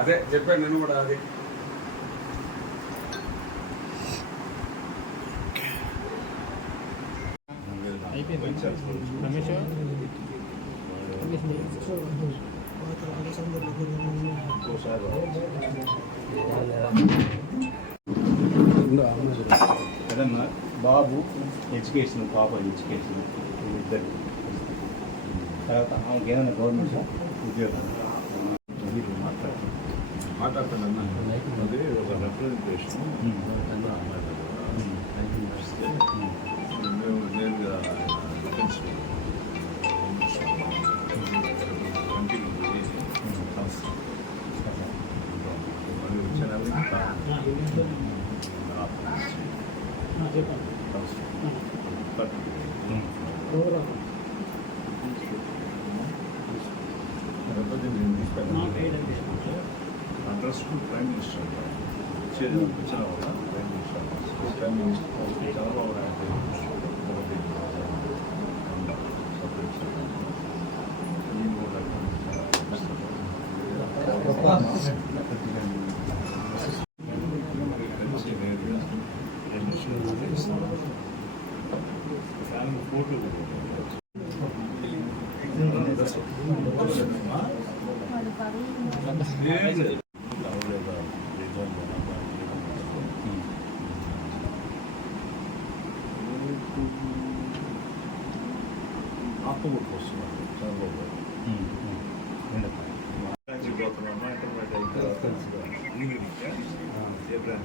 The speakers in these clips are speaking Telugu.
అదే చెప్పాను నేను కూడా అది. కదన్నా బాబు ఎడ్యుకేషన్ పాప ఎడ్యుకేషన్ ఇద్దరు. తర్వాత ఆమెకి ఏమైనా గవర్నమెంట్ ఉద్యోగం. మాట్లాడతాను అన్న అది ఒక రిప్రజెంటేషన్ మేము నేరుగా డిఫెన్స్ కంటిన్యూ చేసి ప్రైమ్ మినిస్టర్ వచ్చిన వల్ల prime minister prime minister Chandrababu Naidu ఒకటి ఫోటో ఏం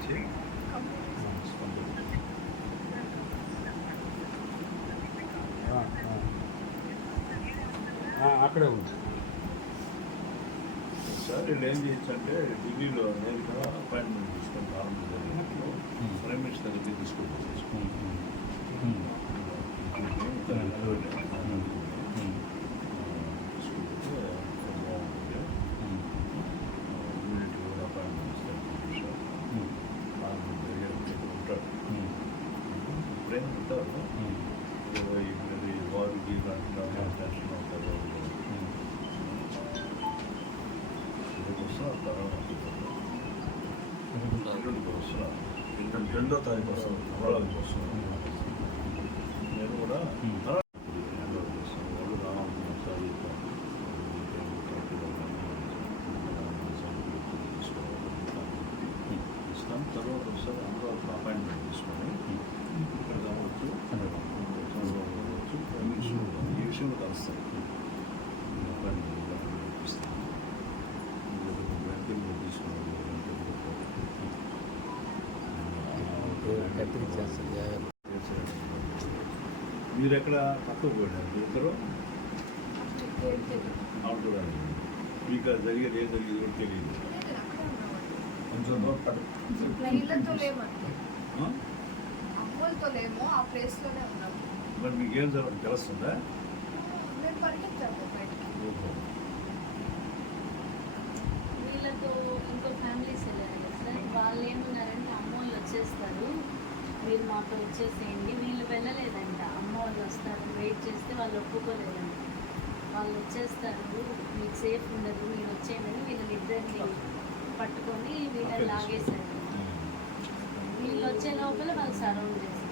బ్రాంచ్ అక్కడే ఉంది. సార్ వీళ్ళు ఏం చేయొచ్చు అంటే ఢిల్లీలో నేరుగా అపాయింట్మెంట్ తీసుకొని రావడం జరిగినట్లు ప్రైమ్ మినిస్టర్ దగ్గర తీసుకొని రెండో తారీఖు వస్తాను అమరావతికి వస్తున్నాను నేను కూడా వాళ్ళు రావాలన్నా సార్ ఇస్తాం తర్వాత ఒకసారి అమరావతిలో అపాయింట్మెంట్ తీసుకొని ఇక్కడ కావచ్చు చంద్రబాబు కావచ్చు ప్రైమ్ మినిస్టర్ కావచ్చు. ఈ విషయంలో కలుస్తాను అపాయింట్మెంట్ మీరు ఎక్కడ తక్కువ పోయినారు మీరు ఇద్దరు అండి మీకు అది జరిగేది ఏం జరిగేది కూడా తెలియదు. కొంచెం మరి మీకు ఏం జరగదు తెలుస్తుందా. వీళ్ళతో ఇంకో ఫ్యామిలీస్ వెళ్ళారు కదా సార్. వాళ్ళు ఏమన్నారంటే అమ్మ వాళ్ళు వచ్చేస్తారు. మీరు మాతో వచ్చేసేయండి. వీళ్ళు వెళ్ళలేదంట. అమ్మ వాళ్ళు వస్తారు. వెయిట్ చేస్తే వాళ్ళు ఒప్పుకోలేదంట. వాళ్ళు వచ్చేస్తారు. మీకు సేఫ్ ఉండదు. మీరు వచ్చేయమని వీళ్ళని ఇద్దరిని పట్టుకొని వీళ్ళని లాగేశారు. వీళ్ళు వచ్చే లోపల వాళ్ళు సరౌండ్ చేసేసారు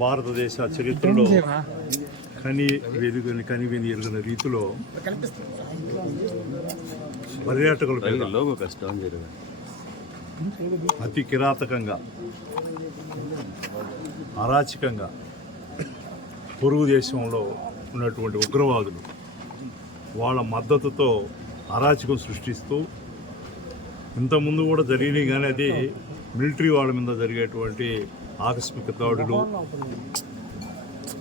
భారతదేశ చరిత్రలో కని వెలుగుని కని వెని ఎరుగిన రీతిలో పర్యాటకుల అతి కిరాతకంగా అరాచకంగా పొరుగు దేశంలో ఉన్నటువంటి ఉగ్రవాదులు వాళ్ళ మద్దతుతో అరాచకం సృష్టిస్తూ ఇంతకుముందు కూడా జరిగినాయి కానీ అది మిలిటరీ వాళ్ళ మీద జరిగేటువంటి ఆకస్మిక దాడులు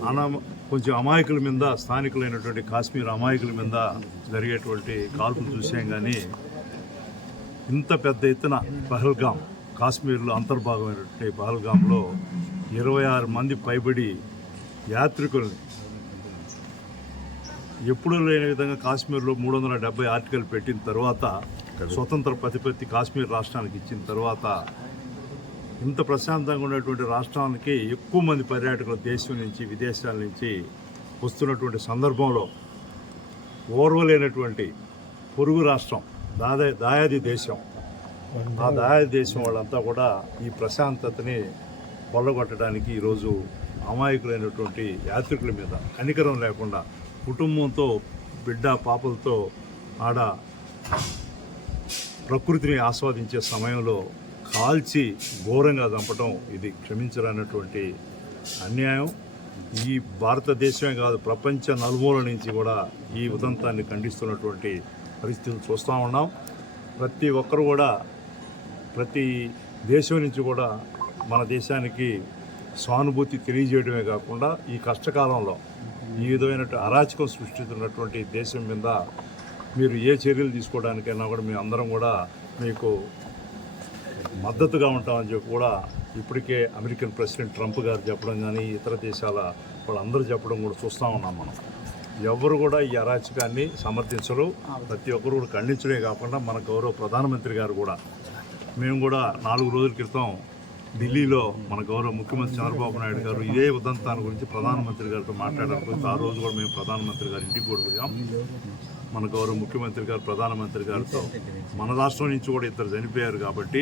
అనా కొంచెం అమాయకుల మీద స్థానికులైనటువంటి కాశ్మీర్ అమాయకుల మీద జరిగేటువంటి కాల్పులు చూసాం కానీ ఇంత పెద్ద ఎత్తున పహల్గాం కాశ్మీర్లో అంతర్భాగమైనటువంటి పహల్గాంలో ఇరవై ఆరు మంది పైబడి యాత్రికుల్ని ఎప్పుడూ లేని విధంగా కాశ్మీర్లో మూడు వందల డెబ్బై ఆర్టికల్ పెట్టిన తర్వాత స్వతంత్ర ప్రతిపత్తి కాశ్మీర్ రాష్ట్రానికి ఇచ్చిన తర్వాత ఇంత ప్రశాంతంగా ఉన్నటువంటి రాష్ట్రానికి ఎక్కువ మంది పర్యాటకులు దేశం నుంచి విదేశాల నుంచి వస్తున్నటువంటి సందర్భంలో ఓర్వలేనటువంటి పొరుగు రాష్ట్రం దాదా దాయాది దేశం. ఆ దాయాది దేశం వాళ్ళంతా కూడా ఈ ప్రశాంతతని పొల్లగొట్టడానికి ఈరోజు అమాయకులైనటువంటి యాత్రికుల మీద కనికరం లేకుండా కుటుంబంతో బిడ్డ పాపలతో ఆడ ప్రకృతిని ఆస్వాదించే సమయంలో కాల్చి ఘోరంగా చంపటం ఇది క్షమించరానటువంటి అన్యాయం. ఈ భారతదేశమే కాదు ప్రపంచ నలుమూల నుంచి కూడా ఈ ఉదంతాన్ని ఖండిస్తున్నటువంటి పరిస్థితులు చూస్తూ ఉన్నాం. ప్రతి ఒక్కరు కూడా ప్రతి దేశం నుంచి కూడా మన దేశానికి సానుభూతి తెలియజేయడమే కాకుండా ఈ కష్టకాలంలో ఈ విధమైన అరాచకం సృష్టిస్తున్నటువంటి దేశం మీద మీరు ఏ చర్యలు తీసుకోవడానికైనా కూడా మేము అందరం కూడా మీకు మద్దతుగా ఉంటామని చెప్పి కూడా ఇప్పటికే అమెరికన్ ప్రెసిడెంట్ ట్రంప్ గారు చెప్పడం కానీ ఇతర దేశాల వాళ్ళందరూ చెప్పడం కూడా చూస్తూ ఉన్నాం మనం. ఎవరు కూడా ఈ అరాచకాన్ని సమర్థించరు. ప్రతి ఒక్కరు కూడా ఖండించడమే కాకుండా మన గౌరవ ప్రధానమంత్రి గారు కూడా. మేము కూడా నాలుగు రోజుల క్రితం ఢిల్లీలో మన గౌరవ ముఖ్యమంత్రి చంద్రబాబు నాయుడు గారు ఇదే ఉదంతాన్ని గురించి ప్రధానమంత్రి గారితో మాట్లాడారు ఆ రోజు కూడా మేము ప్రధానమంత్రి గారి ఇంటికి కూడా పోయాం. మన గౌరవ ముఖ్యమంత్రి గారు ప్రధానమంత్రి గారితో మన రాష్ట్రం నుంచి కూడా ఇద్దరు చనిపోయారు కాబట్టి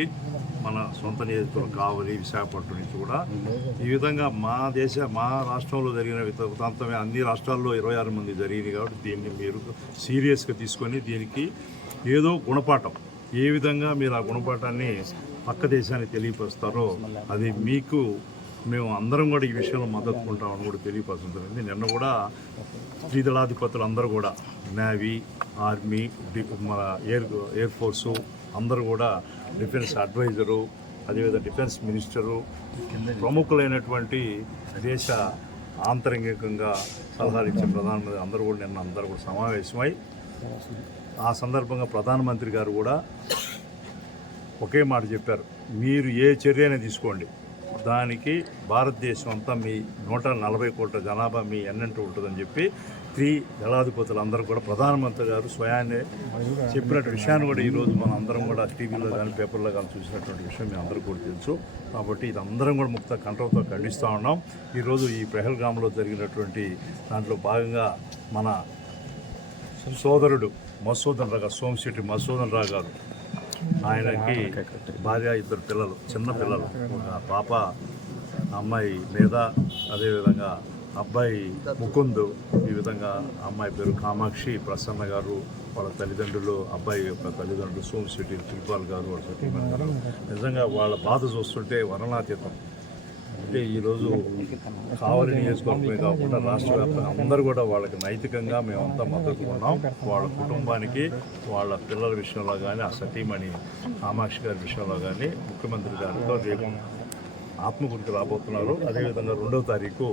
మన సొంత నియోజకవర్గం కావలి విశాఖపట్నం నుంచి కూడా ఈ విధంగా మా దేశ మా రాష్ట్రంలో జరిగిన విత- ఉదంతమే అన్ని రాష్ట్రాల్లో ఇరవై ఆరు మంది జరిగింది కాబట్టి దీన్ని మీరు సీరియస్గా తీసుకొని దీనికి ఏదో గుణపాఠం. ఏ విధంగా మీరు ఆ గుణపాఠాన్ని పక్క దేశానికి తెలియపరుస్తారో అది మీకు మేము అందరం కూడా ఈ విషయంలో మద్దతు ఉంటామని కూడా తెలియపరుస్తుంది నిన్న కూడా త్రిదళాధిపతులు అందరూ కూడా నేవీ ఆర్మీ మన ఎయిర్ ఎయిర్ ఫోర్సు అందరూ కూడా డిఫెన్స్ అడ్వైజరు అదేవిధంగా డిఫెన్స్ మినిస్టరు ప్రముఖులైనటువంటి దేశ ఆంతరంగికంగా సలహాలు ఇచ్చిన ప్రధానమంత్రి అందరూ కూడా నిన్న అందరూ కూడా సమావేశమై ఆ సందర్భంగా ప్రధానమంత్రి గారు కూడా ఒకే మాట చెప్పారు. మీరు ఏ చర్యనే తీసుకోండి. దానికి భారతదేశం అంతా మీ నూట నలభై కోట్ల జనాభా మీ ఎన్నంటూ ఉంటుందని చెప్పి త్రీ దళాధిపతులు అందరూ కూడా ప్రధానమంత్రి గారు స్వయాన్నే చెప్పినట్టు విషయాన్ని కూడా ఈరోజు మనం అందరం కూడా టీవీలో కానీ పేపర్లో కానీ చూసినటువంటి విషయం మీ అందరూ కూడా తెలుసు. కాబట్టి ఇది అందరం కూడా ముక్త కంట్రోల్తో ఖండిస్తూ ఉన్నాం. ఈరోజు ఈ పెహల్గామ్లో జరిగినటువంటి దాంట్లో భాగంగా మన సోదరుడు మసూదన్ రా గారు సోమశెట్టి మసూదన్ రావు గారు ఆయనకి భార్య ఇద్దరు పిల్లలు చిన్న పిల్లలు. ఒక పాప అమ్మాయి మీద అదేవిధంగా అబ్బాయి ముకుంద్ ఈ విధంగా అమ్మాయి పేరు కామాక్షి ప్రసన్న గారు వాళ్ళ తల్లిదండ్రులు అబ్బాయి యొక్క తల్లిదండ్రులు సోమశెట్టి తిరుపాల్ గారు వాళ్ళ సతీమణి గారు. నిజంగా వాళ్ళ బాధ చూస్తుంటే వర్ణాతీతం. అంటే ఈరోజు కావలి నియోజకవర్గమే కాకుండా రాష్ట్ర వ్యాప్తంగా అందరూ కూడా వాళ్ళకి నైతికంగా మేమంతా మద్దతు ఉన్నాం. వాళ్ళ కుటుంబానికి వాళ్ళ పిల్లల విషయంలో కానీ ఆ సతీమణి కామాక్షి గారి విషయంలో కానీ ముఖ్యమంత్రి గారితో రేపు ఆత్మగురికి రాబోతున్నారు. అదేవిధంగా రెండవ తారీఖు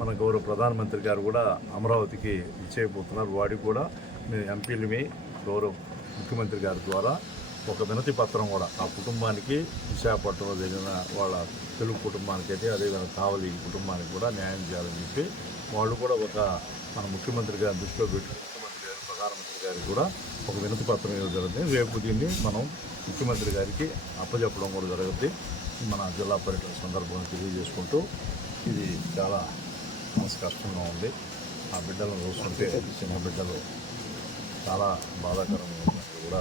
మన గౌరవ ప్రధానమంత్రి గారు కూడా అమరావతికి ఇచ్చేయబోతున్నారు వాడికి కూడా మేము ఎంపీలమి గౌరవ ముఖ్యమంత్రి గారి ద్వారా ఒక వినతి పత్రం కూడా ఆ కుటుంబానికి విశాఖపట్నంలో జరిగిన వాళ్ళ తెలుగు కుటుంబానికి అయితే అదేవిధంగా కావలి కుటుంబానికి కూడా న్యాయం చేయాలని చెప్పి వాళ్ళు కూడా ఒక మన ముఖ్యమంత్రి గారి దృష్టిలో పెట్టి ముఖ్యమంత్రి గారు ప్రధానమంత్రి గారికి కూడా ఒక వినతి పత్రం ఇవ్వడం జరుగుతుంది రేపు దీన్ని మనం ముఖ్యమంత్రి గారికి అప్పచెప్పడం కూడా జరుగుతుంది మన జిల్లా పర్యటన సందర్భంగా తెలియజేసుకుంటూ ఇది చాలా మనసు కష్టంగా ఉంది. ఆ బిడ్డలను చూస్తుంటే చిన్న బిడ్డలు చాలా బాధాకరంగా ఉన్నట్టు కూడా